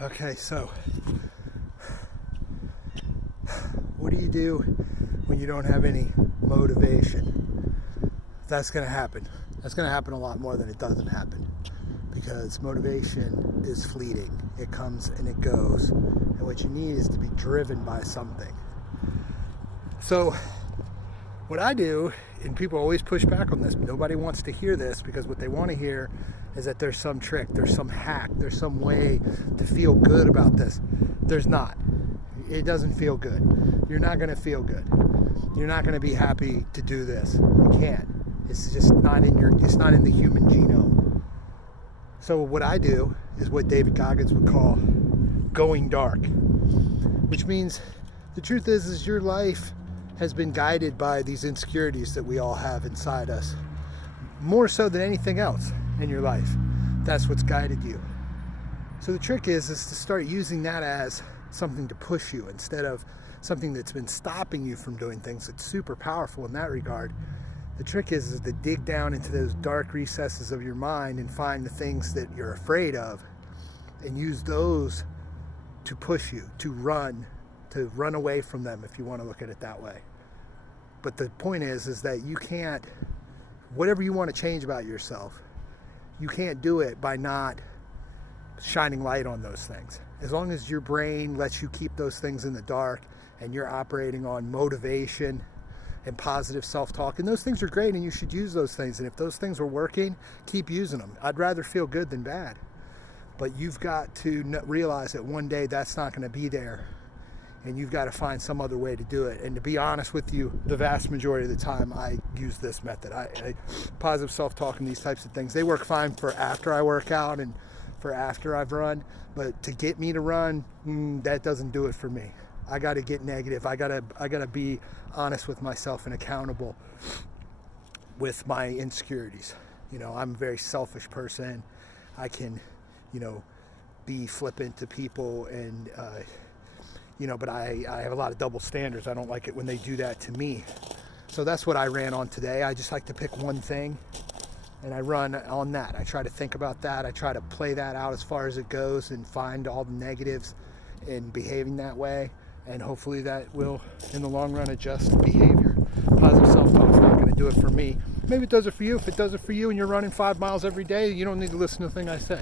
Okay, so what do you do when you don't have any motivation? That's going to happen. That's going to happen a lot more than it doesn't happen, because motivation is fleeting. It comes and it goes, and what you need is to be driven by something. So what I do, and people always push back on this, nobody wants to hear this, because what they want to hear is that there's some trick, there's some hack, there's some way to feel good about this. There's not. It doesn't feel good. You're not going to feel good. You're not going to be happy to do this. You can't. It's just not it's not in the human genome. So what I do is what David Goggins would call going dark, which means the truth is your life has been guided by these insecurities that we all have inside us, more so than anything else in your life. That's what's guided you. So the trick is to start using that as something to push you, instead of something that's been stopping you from doing things. It's super powerful in that regard. The trick is to dig down into those dark recesses of your mind and find the things that you're afraid of, and use those to push you to run away from them, if you want to look at it that way. But the point is that you can't, whatever you want to change about yourself, you can't do it by not shining light on those things. As long as your brain lets you keep those things in the dark, and you're operating on motivation and positive self-talk, and those things are great, and you should use those things. And if those things are working, keep using them. I'd rather feel good than bad. But you've got to realize that one day that's not going to be there, and you've got to find some other way to do it. And to be honest with you, the vast majority of the time I use this method. Positive self-talk and these types of things, they work fine for after I work out and for after I've run, but to get me to run, that doesn't do it for me. I got to get negative. I got to be honest with myself and accountable with my insecurities. I'm a very selfish person. I can, be flippant to people, and but I have a lot of double standards. I don't like it when they do that to me. So that's what I ran on today. I just like to pick one thing, and I run on that. I try to think about that. I try to play that out as far as it goes and find all the negatives in behaving that way. And hopefully that will, in the long run, adjust behavior. Positive self-talk is not going to do it for me. Maybe it does it for you. If it does it for you and you're running 5 miles every day, you don't need to listen to the thing I say.